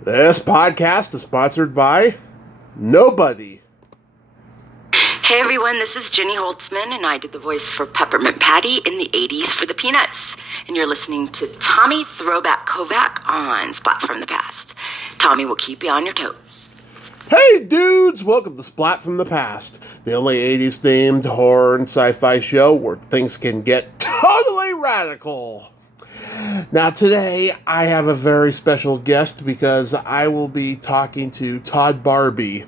This podcast is sponsored by nobody. Hey everyone, this is Jenny Holtzman, and I did the voice for Peppermint Patty in the 80s for the Peanuts. And you're listening to Tommy Throwback Kovac on Splat from the Past. Tommy will keep you on your toes. Hey dudes, welcome to Splat from the Past, the only 80s themed horror and sci-fi show where things can get totally radical. Now today I have a very special guest because I will be talking to Todd Barbee.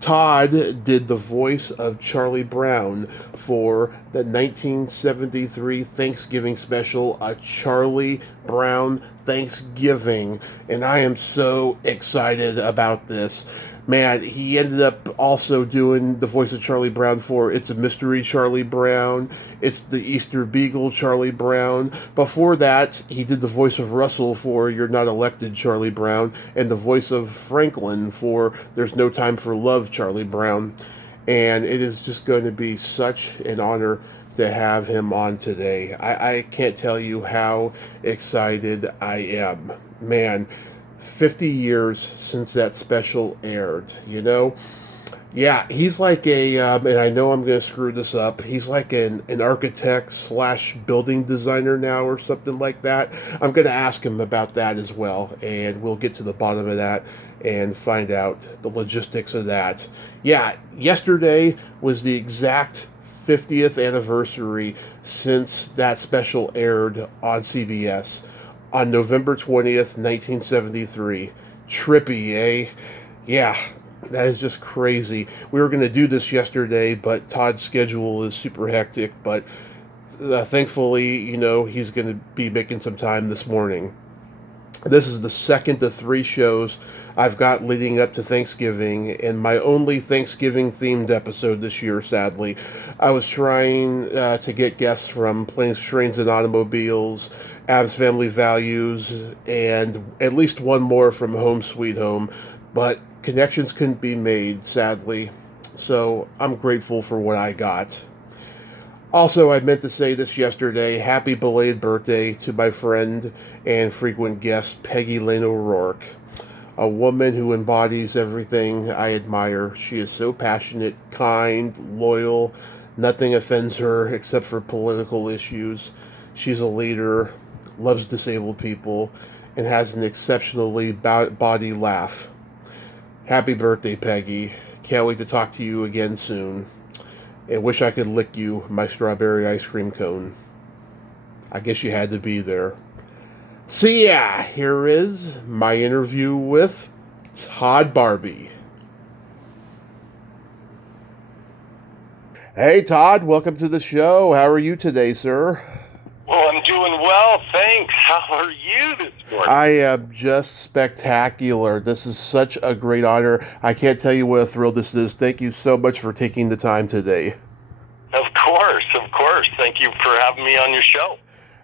Todd did the voice of Charlie Brown for the 1973 Thanksgiving special, A Charlie Brown Thanksgiving, and I am so excited about this. Man, he ended up also doing the voice of Charlie Brown for It's a Mystery Charlie Brown, It's the Easter Beagle Charlie Brown. Before that, he did the voice of Russell for You're Not Elected Charlie Brown, and the voice of Franklin for There's No Time for Love Charlie Brown. And it is just going to be such an honor to have him on today. I can't tell you how excited I am. Man, 50 years since that special aired, you know? Yeah, he's like and I know I'm going to screw this up, he's like an architect slash building designer now or something like that. I'm going to ask him about that as well, and we'll get to the bottom of that and find out the logistics of that. Yeah, yesterday was the exact 50th anniversary since that special aired on CBS. On November 20th, 1973. Trippy, eh? Yeah, that is just crazy. We were going to do this yesterday, but Todd's schedule is super hectic. But thankfully, you know, he's going to be making some time this morning. This is the second of 3 shows I've got leading up to Thanksgiving, and my only Thanksgiving-themed episode this year, sadly. I was trying to get guests from Planes, Trains, and Automobiles, Ab's Family Values, and at least one more from Home Sweet Home, but connections couldn't be made, sadly, so I'm grateful for what I got. Also, I meant to say this yesterday, happy belated birthday to my friend and frequent guest, Peggy Lane O'Rourke, a woman who embodies everything I admire. She is so passionate, kind, loyal, nothing offends her except for political issues. She's a leader, loves disabled people, and has an exceptionally body laugh. Happy birthday, Peggy. Can't wait to talk to you again soon. And wish I could lick you, my strawberry ice cream cone. I guess you had to be there. So yeah, here is my interview with Todd Barbee. Hey Todd, welcome to the show. How are you today, sir? Well, I'm doing well, thanks. How are you this morning? I am just spectacular. This is such a great honor. I can't tell you what a thrill this is. Thank you so much for taking the time today. Of course. Thank you for having me on your show.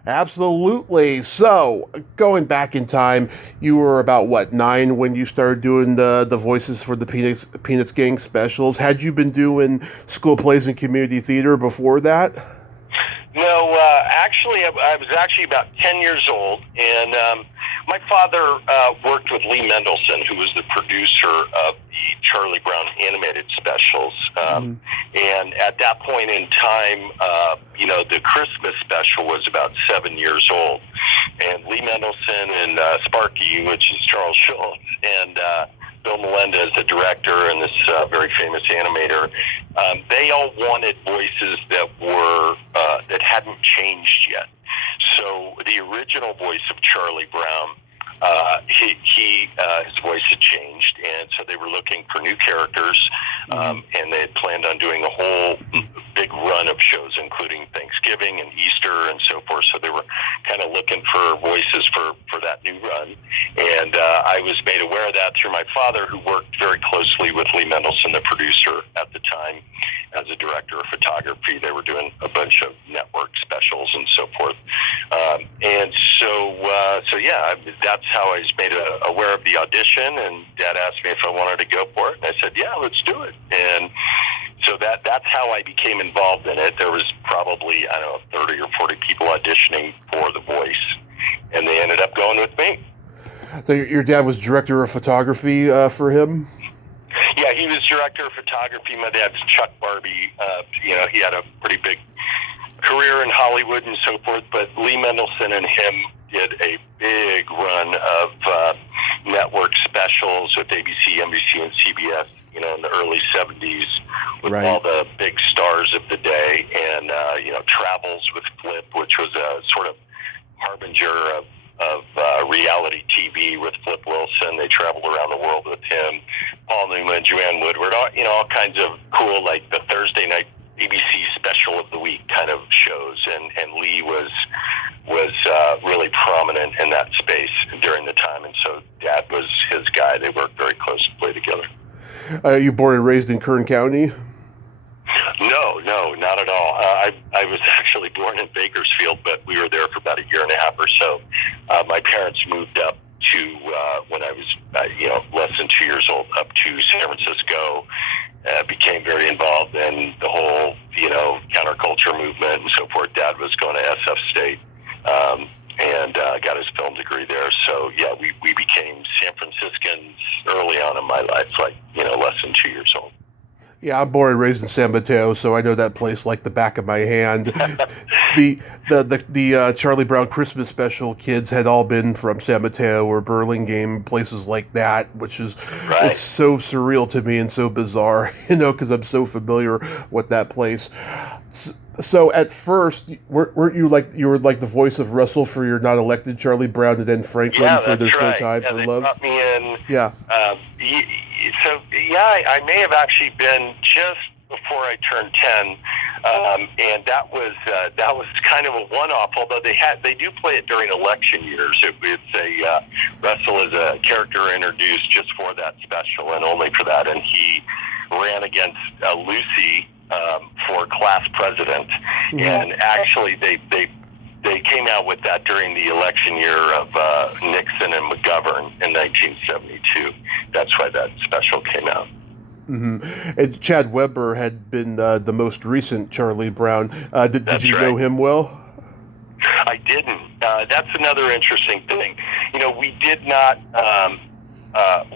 Absolutely. So, going back in time, you were about, 9 when you started doing the voices for the Peanuts Gang specials? Had you been doing school plays and community theater before that? No, actually, I was actually about 10 years old, and my father worked with Lee Mendelson, who was the producer of the Charlie Brown animated specials. And at that point in time, the Christmas special was about 7 years old. And Lee Mendelson and Sparky, which is Charles Schultz, and Bill Melendez, the director, and this very famous animator, they all wanted voices that were that hadn't changed yet. So the original voice of Charlie Brown, his voice had changed, and so they were looking for new characters, and they had planned on doing a whole big run of shows, including Thanksgiving and Easter and so forth. So they were kind of looking for voices for that new run, and I was made aware of that through my father, who worked very closely with Lee Mendelson, the producer at the time, as a director of photography. They were doing a bunch of network specials and so forth, and so yeah, that's how I was made aware of the audition. And Dad asked me if I wanted to go for it, and I said, yeah, let's do it. And so that's how I became involved in it. There was probably, 30 or 40 people auditioning for the voice, and they ended up going with me. So your dad was director of photography for him? Yeah, he was director of photography. My dad's Chuck Barbee. He had a pretty big career in Hollywood and so forth, but Lee Mendelson and him did a big run of network specials with ABC, NBC, and CBS, in the early 70s with all the big stars of the day, and, Travels with Flip, which was a sort of harbinger of reality TV with Flip Wilson. They traveled around the world with him. Paul Newman, Joanne Woodward, all kinds of cool, like the Thursday night ABC special of the week kind of shows, and Lee was really prominent in that space during the time, and so Dad was his guy. They worked very close to play together. You born and raised in Kern County? No, not at all. I was actually born in Bakersfield, but we were there for about a year and a half or so. My parents moved up to, when I was, less than 2 years old, up to San Francisco, became very involved in the whole, counterculture movement and so forth. Dad was going to SF State, and got his film degree there. So, yeah, we became San Franciscans early on in my life, like, less than 2 years old. Yeah, I'm born and raised in San Mateo, so I know that place like the back of my hand. The Charlie Brown Christmas special kids had all been from San Mateo or Burlingame, places like that, which is it's so surreal to me and so bizarre, because I'm so familiar with that place. So at first, weren't you like the voice of Russell for your not elected Charlie Brown and then Franklin for There's No Time for they Love? Brought me in. Yeah. I may have actually been just before I turned 10, and that was kind of a one-off. Although they do play it during election years. It's Russell is a character introduced just for that special and only for that, and he ran against Lucy for class president, and actually they came out with that during the election year of Nixon and McGovern in 1972. That's why that special came out. Mm-hmm. And Chad Webber had been the most recent Charlie Brown. Did you know him well? I didn't. That's another interesting thing. We did not.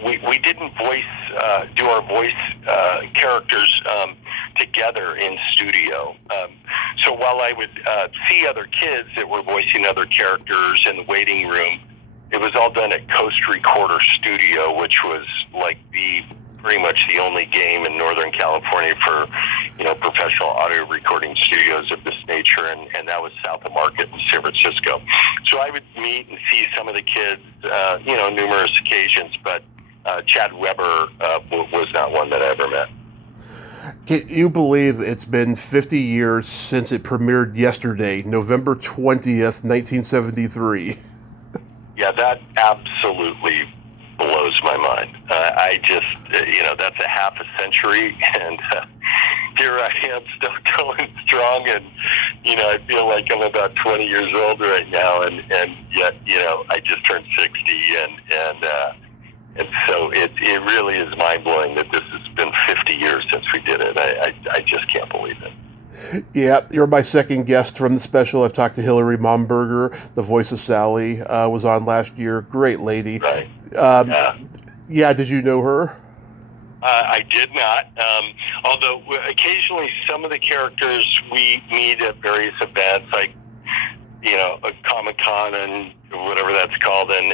We didn't do our voice characters together in studio. So while I would see other kids that were voicing other characters in the waiting room, it was all done at Coast Recorder Studio, which was like pretty much the only game in Northern California for, professional audio recording studios of this nature, and that was south of Market in San Francisco. So I would meet and see some of the kids, numerous occasions, but Chad Webber was not one that I ever met. Can you believe it's been 50 years since it premiered yesterday, November 20th, 1973? Yeah, that absolutely blows my mind. I just, that's a half a century, and here I am still going strong, and, I feel like I'm about 20 years old right now, and yet, I just turned 60, and so it really is mind-blowing that this has been 50 years since we did it. I just can't believe it. Yeah, you're my second guest from the special. I've talked to Hillary Momberger, the voice of Sally, was on last year. Great lady. Right. Yeah, did you know her? I did not, although occasionally some of the characters we meet at various events, like, a Comic-Con and whatever that's called, and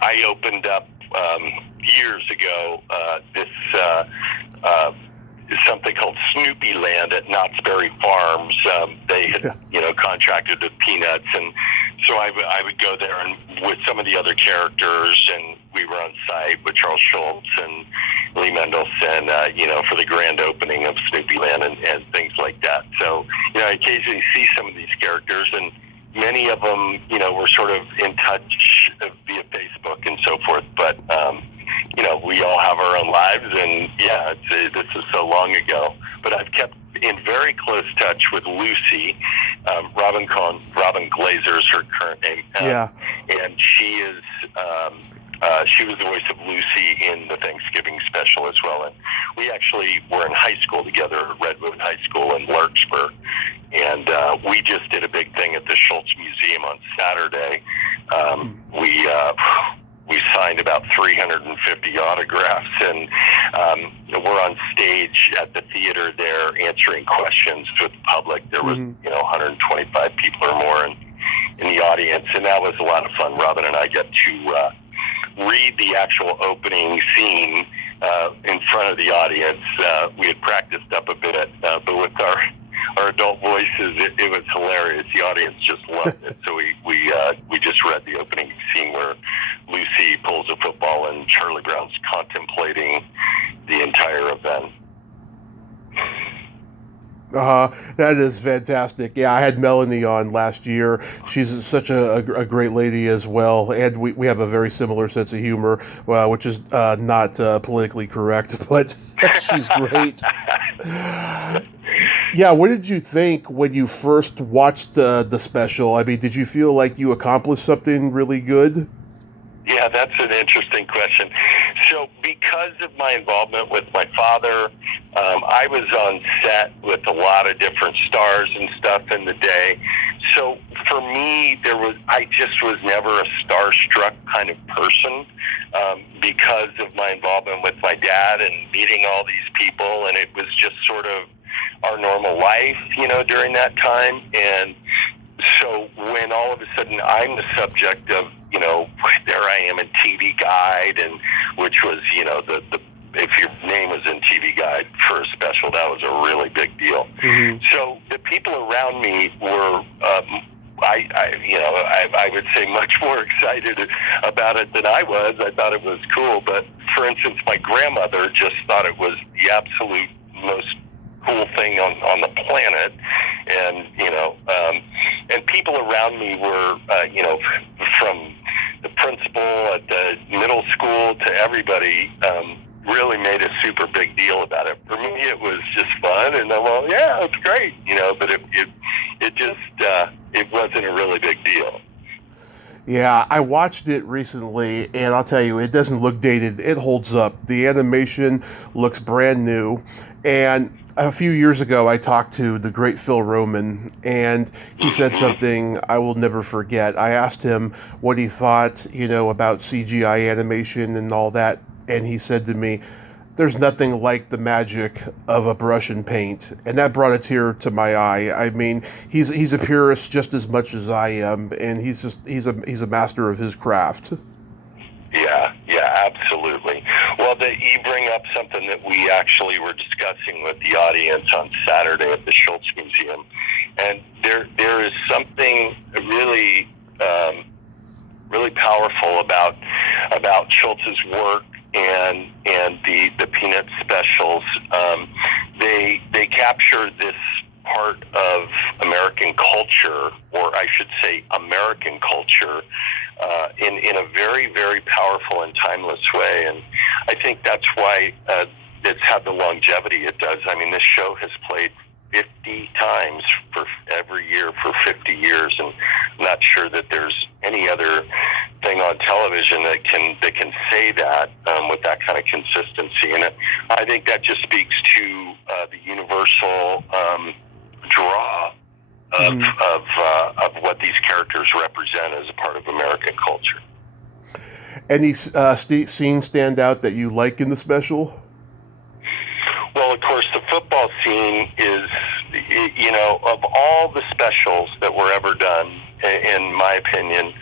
I opened up years ago this something called Snoopy Land at Knott's Berry Farms. They had, contracted with Peanuts, and so I would go there and with some of the other characters, and we were on site with Charles Schultz and Lee Mendelson, for the grand opening of Snoopy Land and things like that. So, I occasionally see some of these characters, and many of them, were sort of in touch via Facebook and so forth, but, we all have our own lives, and this is so long ago, but I've kept in very close touch with Lucy, Robin Glazer is her current name, and she is, she was the voice of Lucy in the Thanksgiving special as well, and we actually were in high school together at Redwood High School in Larkspur, and we just did a big thing at the Schultz Museum on Saturday We signed about 350 autographs, and we're on stage at the theater there answering questions with the public. There was 125 people or more in the audience, and that was a lot of fun. Robin and I get to read the actual opening scene in front of the audience. We had practiced up a bit, but with our adult voices, it was hilarious. The audience just loved it. So we just read the opening scene where Lucy pulls a football and Charlie Brown's contemplating the entire event. That is fantastic. Yeah, I had Melanie on last year. She's such a great lady as well, and we have a very similar sense of humor, which is not politically correct, but she's great. Yeah, what did you think when you first watched the special? I mean, did you feel like you accomplished something really good? Yeah, that's an interesting question. So because of my involvement with my father, I was on set with a lot of different stars and stuff in the day. So for me, I just was never a starstruck kind of person because of my involvement with my dad and meeting all these people. And it was just sort of our normal life, during that time. And so when all of a sudden I'm the subject of, there I am in TV Guide, and which was, the if your name was in TV Guide for a special, that was a really big deal. Mm-hmm. So the people around me were, I would say much more excited about it than I was. I thought it was cool, but for instance, my grandmother just thought it was the absolute most cool thing on the planet, and and people around me were from the principal at the middle school to everybody really made a super big deal about it. For me, it was just fun, and well, yeah, it's great, but it just it wasn't a really big deal. Yeah, I watched it recently, and I'll tell you, it doesn't look dated. It holds up. The animation looks brand new, and a few years ago, I talked to the great Phil Roman, and he said something I will never forget. I asked him what he thought, about CGI animation and all that, and he said to me, "There's nothing like the magic of a brush and paint," and that brought a tear to my eye. I mean, he's a purist just as much as I am, and he's a master of his craft. Yeah, absolutely. Well, you bring up something that we actually were discussing with the audience on Saturday at the Schultz Museum, and there is something really really powerful about Schultz's work and the Peanuts specials. They capture this part of American culture, or I should say American culture, in a very, very powerful and timeless way. And I think that's why it's had the longevity it does. I mean, this show has played 50 times for every year for 50 years, and I'm not sure that there's any other thing on television that can say that with that kind of consistency. And I think that just speaks to the universal draw of what these characters represent as a part of American culture. Any scenes stand out that you like in the special? Well, of course, the football scene is, of all the specials that were ever done, in my opinion,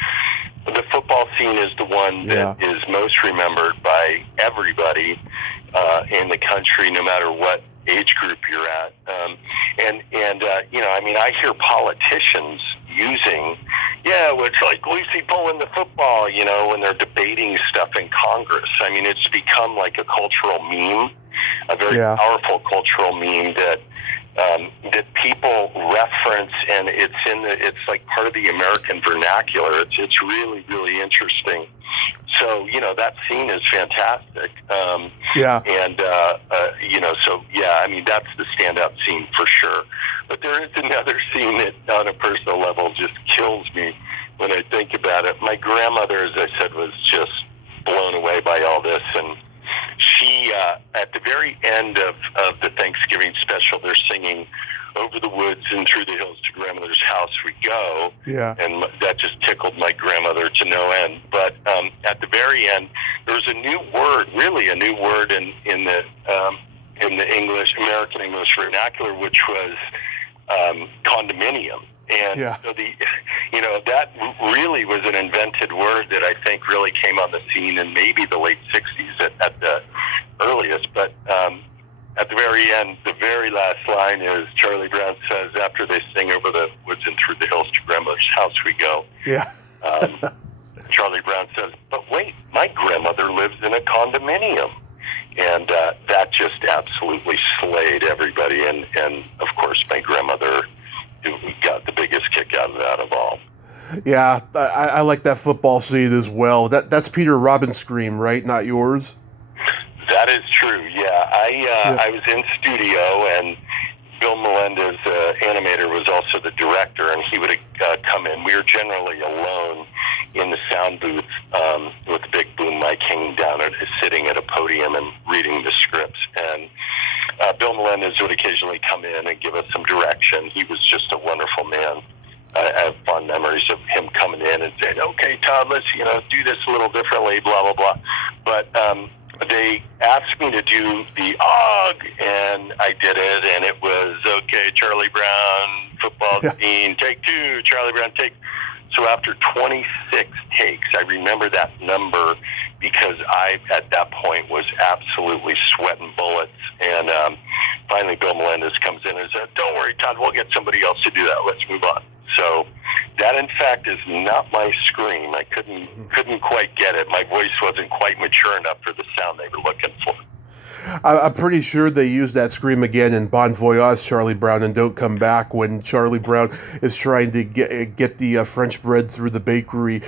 the football scene is the one that is most remembered by everybody in the country, no matter what age group you're at. I hear politicians using, it's like Lucy pulling the football, when they're debating stuff in Congress. I mean, it's become like a cultural meme, a very powerful cultural meme that people reference, and it's like part of the American vernacular. It's really, really interesting. So, that scene is fantastic. That's the standout scene for sure. But there is another scene that, on a personal level, just kills me when I think about it. My grandmother, as I said, was just blown away by all this, and she, at the very end of the Thanksgiving special, they're singing over the woods and through the hills to grandmother's house we go. Yeah. And that just tickled my grandmother to no end. But at the very end, there was a new word, really a new word in the American English vernacular, which was condominium. And so that really was an invented word that I think really came on the scene in maybe the late 60s at the earliest. But at the very end, the very last line is Charlie Brown says, after they sing over the woods and through the hills to grandmother's house we go. Yeah. Charlie Brown says, but wait, my grandmother lives in a condominium. And that just absolutely slayed everybody. And of course, my grandmother got the biggest kick out of that of all. Yeah, I like that football scene as well. That's Peter Robbins' scream, right? Not yours? That is true, yeah. I was in studio, and Bill Melendez, animator, was also the director, and he would come in. We were generally alone in the sound booth with the big boom mic hanging down, sitting at a podium and reading the scripts. And Bill Melendez would occasionally come in and give us some direction. He was just a wonderful man. I have fond memories of him coming in and saying, okay, Todd, let's do this a little differently, blah, blah, blah. But they asked me to do the OG, and I did it, and it was, okay, Charlie Brown, football scene, take two, Charlie Brown, take. So after 26 takes, I remember that number because I, at that point, was absolutely sweating bullets. And finally, Bill Melendez comes in and said, don't worry, Todd, we'll get somebody else to do that. Let's move on. So that, in fact, is not my scream. I couldn't quite get it. My voice wasn't quite mature enough for the sound they were looking for. I'm pretty sure they used that scream again in Bon Voyage, Charlie Brown, and Don't Come Back, when Charlie Brown is trying to get the French bread through the bakery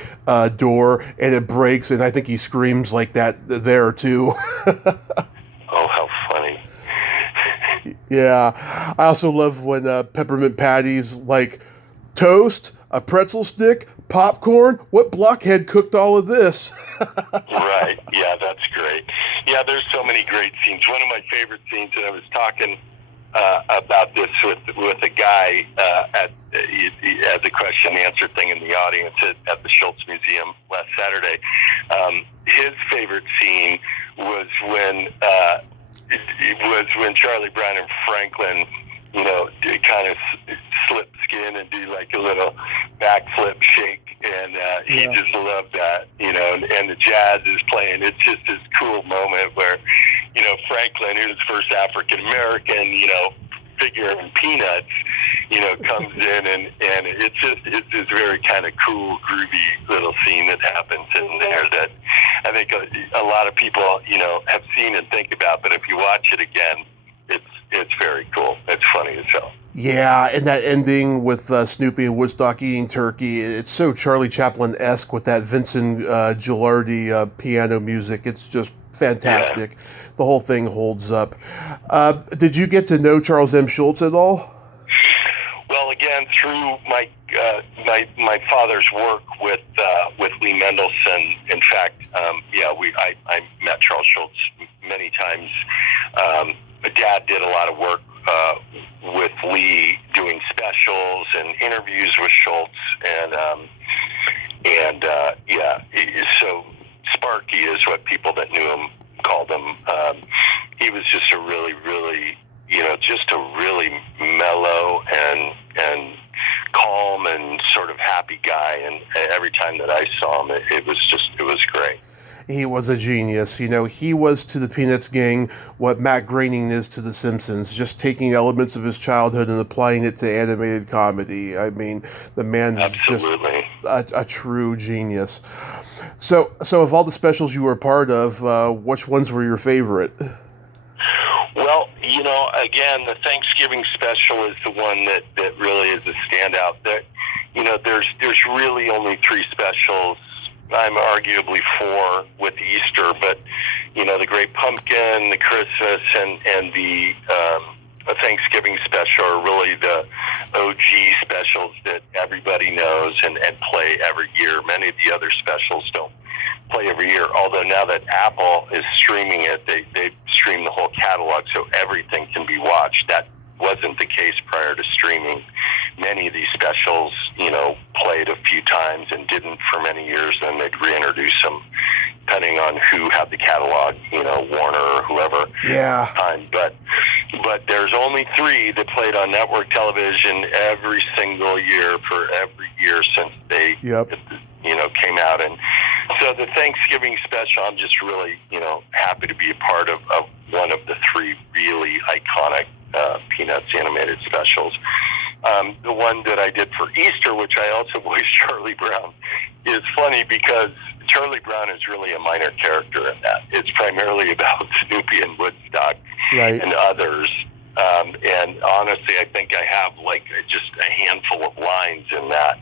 door, and it breaks, and I think he screams like that there, too. Oh, how funny. Yeah. I also love when Peppermint Patty's like, toast, a pretzel stick, popcorn, what blockhead cooked all of this? Right. Yeah, that's great. Yeah, there's so many great scenes. One of my favorite scenes, and I was talking about this with a guy at the question and answer thing in the audience at the Schultz Museum last Saturday. His favorite scene was when Charlie Brown and Franklin, kind of slip skin and do like a little backflip shake, and he just loved that, and the jazz is playing. It's just this cool moment where, Franklin, who's first African American, figure in Peanuts, comes in, and it's this very kind of cool, groovy little scene that happens in there that I think a lot of people, have seen and think about, but if you watch it again, it's very cool. It's funny as hell. Yeah, and that ending with Snoopy and Woodstock eating turkey, it's so Charlie Chaplin-esque with that Vincent Gilardi piano music. It's just fantastic. Yeah. The whole thing holds up. Did you get to know Charles M. Schultz at all? Well, again, through my father's work with Lee Mendelson. In fact, I met Charles Schultz many times. My dad did a lot of work with Lee, doing specials and interviews with Schultz, so Sparky is what people that knew him called him. He was just a really, really, just a really mellow and calm and sort of happy guy. And every time that I saw him, it was great. He was a genius. He was to the Peanuts gang what Matt Groening is to the Simpsons, just taking elements of his childhood and applying it to animated comedy. I mean, the man is just a true genius. So of all the specials you were a part of, which ones were your favorite? Well, again, the Thanksgiving special is the one that really is a standout. There's really only 3 specials. I'm arguably 4 with Easter, but the Great Pumpkin, the Christmas, and the Thanksgiving special are really the OG specials that everybody knows and play every year. Many of the other specials don't play every year, although now that Apple is streaming it, they stream the whole catalog, so everything can be watched. That wasn't the case prior to streaming. Many of these specials, played a few times and didn't for many years. Then they'd reintroduce them, depending on who had the catalog, Warner or whoever. Yeah. But there's only 3 that played on network television every single year for every year since they, came out. And so the Thanksgiving special, I'm just really, happy to be a part of one of the 3 really iconic Peanuts animated specials. The one that I did for Easter, which I also voiced Charlie Brown, is funny because Charlie Brown is really a minor character in that. It's primarily about Snoopy and Woodstock and others. And honestly, I think I have just a handful of lines in that.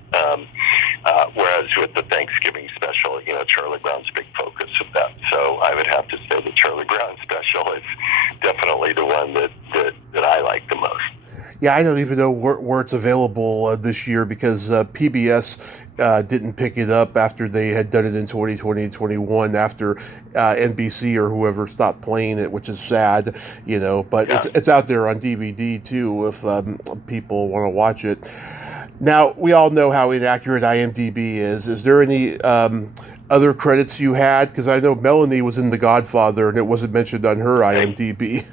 Whereas with the Thanksgiving special, Charlie Brown's a big focus of that. So I would have to say the Charlie Brown special is definitely the one that I like the most. Yeah, I don't even know where it's available this year because PBS didn't pick it up after they had done it in 2020 and 21 after NBC or whoever stopped playing it, which is sad, but it's out there on DVD too if people want to watch it. Now, we all know how inaccurate IMDb is. Is there any other credits you had? Because I know Melanie was in The Godfather and it wasn't mentioned on her IMDb.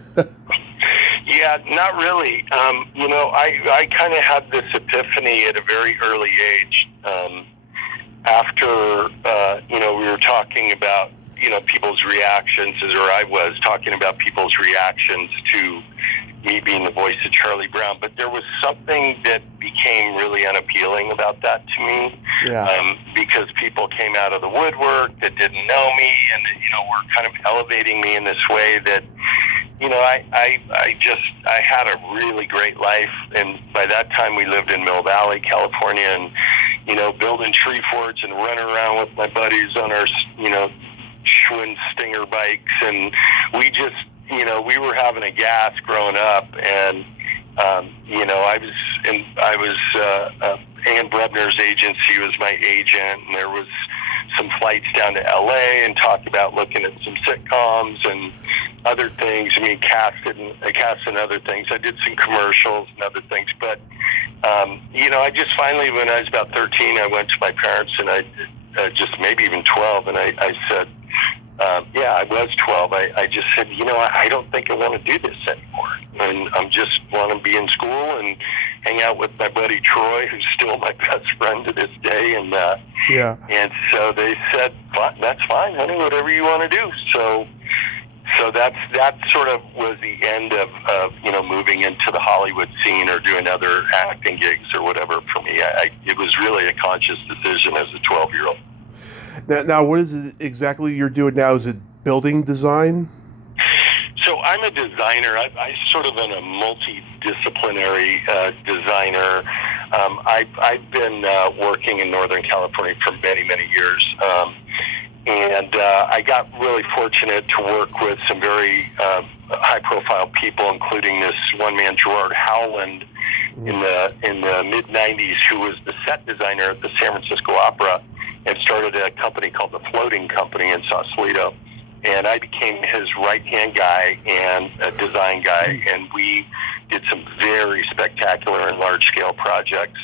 Yeah, not really. I kind of had this epiphany at a very early age after, we were talking about, people's reactions, or I was talking about people's reactions to me being the voice of Charlie Brown. But there was something that became really unappealing about that to me because people came out of the woodwork that didn't know me and, were kind of elevating me in this way that, I had a really great life, and by that time we lived in Mill Valley, California, and, building tree forts and running around with my buddies on our, Schwinn Stinger bikes, and we just, we were having a gas growing up, and, I was Ann Brebner's agency was my agent, and there was some flights down to LA and talked about looking at some sitcoms and other things. I cast in other things. I did some commercials and other things, but I just finally, when I was about 13, I went to my parents and I just maybe even 12, and I said, I was 12. I just said, I don't think I want to do this anymore, and I'm just want to be in school and hang out with my buddy Troy, who's still my best friend to this day, and and so they said, that's fine, honey, whatever you want to do. So that sort of was the end of moving into the Hollywood scene or doing other acting gigs or whatever for me. It was really a conscious decision as a 12-year-old. Now, what is it exactly you're doing now? Is it building design? So I'm a designer. I sort of am a multidisciplinary designer. I've been working in Northern California for many, many years. And I got really fortunate to work with some very high-profile people, including this one man, Gerard Howland, in the mid-'90s, who was the set designer at the San Francisco Opera and started a company called the Floating Company in Sausalito. And I became his right-hand guy and a design guy, and we did some very spectacular and large-scale projects,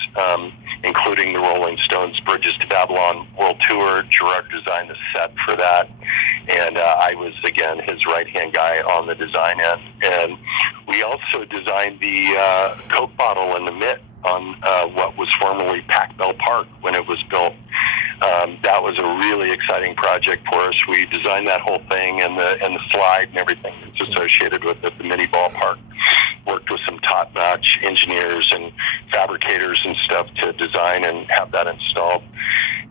including the Rolling Stones' Bridges to Babylon World Tour. Gerard designed the set for that, and I was, again, his right-hand guy on the design end. And we also designed the Coke bottle and the mitt on what was formerly Pac Bell Park when it was built. That was a really exciting project for us. We designed that whole thing and the slide and everything that's associated with it, the mini ballpark. Worked with some top-notch engineers and fabricators and stuff to design and have that installed.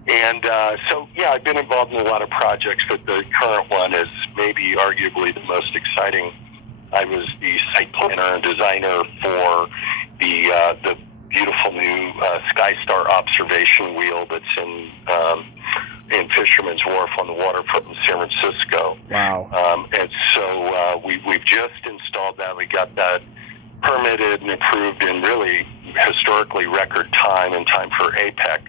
And I've been involved in a lot of projects, but the current one is maybe arguably the most exciting. I was the site planner and designer for the beautiful new SkyStar observation wheel that's in Fisherman's Wharf on the waterfront in San Francisco. Wow. And so we've just installed that. We got that permitted and approved in really historically record time in time for APEC,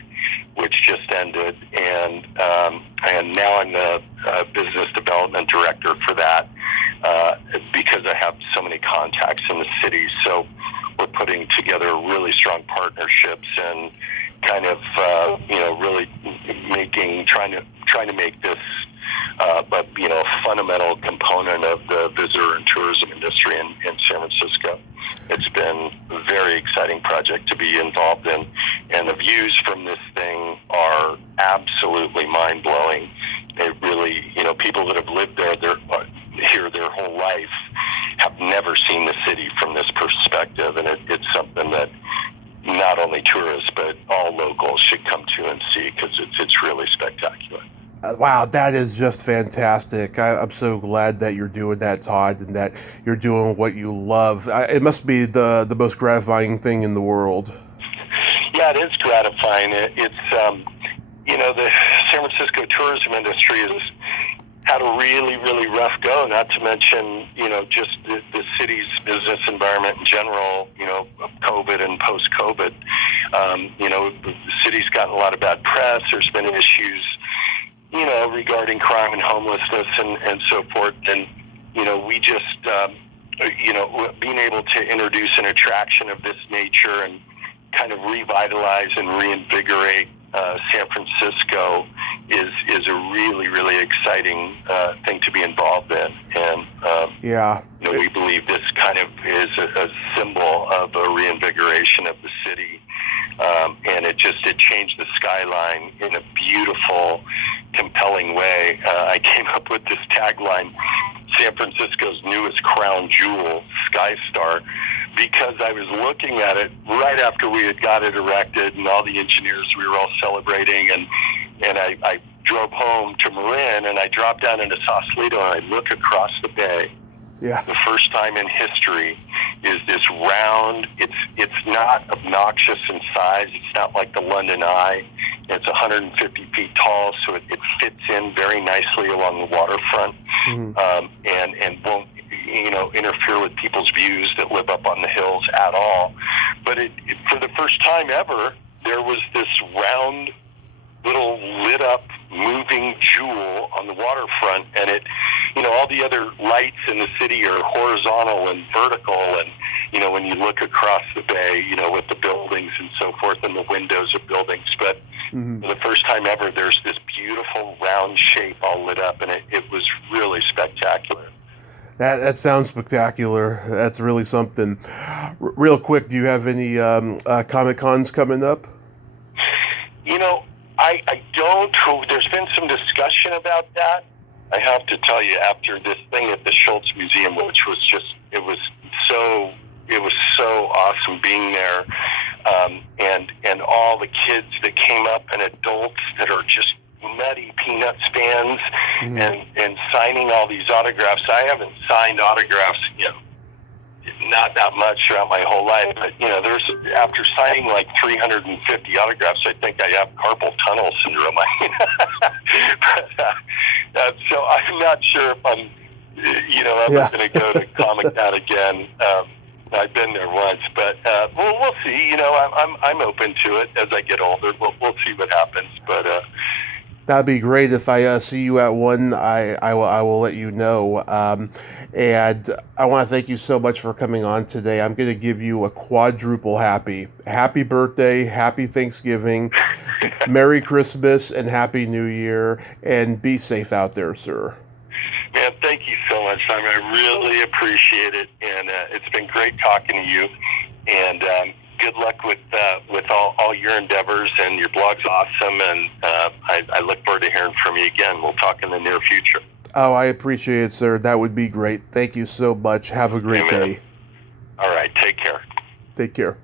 which just ended. And now I'm the business development director for that because I have so many contacts in the city. So we're putting together really strong partnerships and kind of really trying to make this a fundamental component of the visitor and tourism industry in San Francisco. It's been a very exciting project to be involved in, and the views from this thing are absolutely mind-blowing. It really, people that have lived here their whole life have never seen the city from this perspective, and it's something that not only tourists but all locals should come to and see, because it's really spectacular. Wow, that is just fantastic. I'm so glad that you're doing that, Todd, and that you're doing what you love. It must be the most gratifying thing in the world. Yeah, it is gratifying. It's the San Francisco tourism industry has had a really, really rough go, not to mention, just the city's business environment in general, COVID and post-COVID. The city's gotten a lot of bad press. There's been issues regarding crime and homelessness and so forth. And, we just, being able to introduce an attraction of this nature and kind of revitalize and reinvigorate San Francisco is a really, really exciting thing to be involved in. And, we believe this kind of is a symbol of a reinvigoration of the city. And it changed the skyline in a beautiful, compelling way. I came up with this tagline, San Francisco's newest crown jewel, Sky Star, because I was looking at it right after we had got it erected and all the engineers, we were all celebrating, and I drove home to Marin, and I dropped down into Sausalito, and I look across the bay. Yeah. The first time in history is this round, it's not obnoxious in size, it's not like the London Eye, it's 150 feet tall, so it fits in very nicely along the waterfront, and won't interfere with people's views that live up on the hills at all. But for the first time ever, there was this round little lit up moving jewel on the waterfront, and all the other lights in the city are horizontal and vertical, and when you look across the bay, with the buildings and so forth and the windows of buildings, but for the first time ever, there's this beautiful round shape all lit up, and it was really spectacular. That sounds spectacular. That's really something. Real quick, do you have any Comic Cons coming up? I don't. There's been some discussion about that. I have to tell you, after this thing at the Schultz Museum, which was it was so awesome being there, and all the kids that came up and adults that are just nutty Peanuts fans and signing all these autographs. I haven't signed autographs, not that much throughout my whole life, but there's, after signing like 350 autographs, I think I have carpal tunnel syndrome. So I'm not sure if I'm ever going to go to Comic-Con again. I've been there once, but we'll see. I'm open to it as I get older. We'll see what happens, but that'd be great. If I see you at one, I will let you know. And I want to thank you so much for coming on today. I'm going to give you a quadruple happy birthday, happy Thanksgiving, Merry Christmas, and Happy New Year. And be safe out there, sir. Man, thank you so much, Simon. I really appreciate it, and it's been great talking to you. And good luck with all your endeavors, and your blog's awesome, and I look forward to hearing from you again. We'll talk in the near future. Oh, I appreciate it, sir. That would be great. Thank you so much. Have a great day. All right, take care. Take care.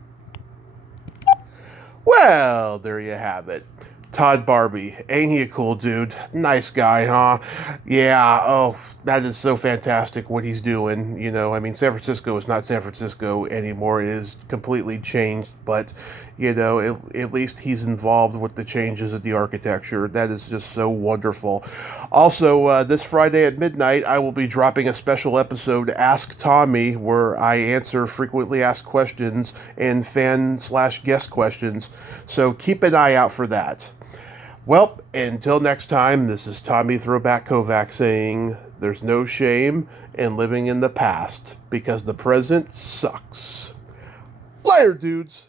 Well, there you have it. Todd Barbee. Ain't he a cool dude? Nice guy, huh? Yeah, oh, that is so fantastic what he's doing. San Francisco is not San Francisco anymore. It is completely changed, but, at least he's involved with the changes of the architecture. That is just so wonderful. Also, this Friday at midnight, I will be dropping a special episode, Ask Tommy, where I answer frequently asked questions and fan/guest questions. So keep an eye out for that. Well, until next time, this is Tommy Throwback Kovac saying there's no shame in living in the past because the present sucks. Later, dudes.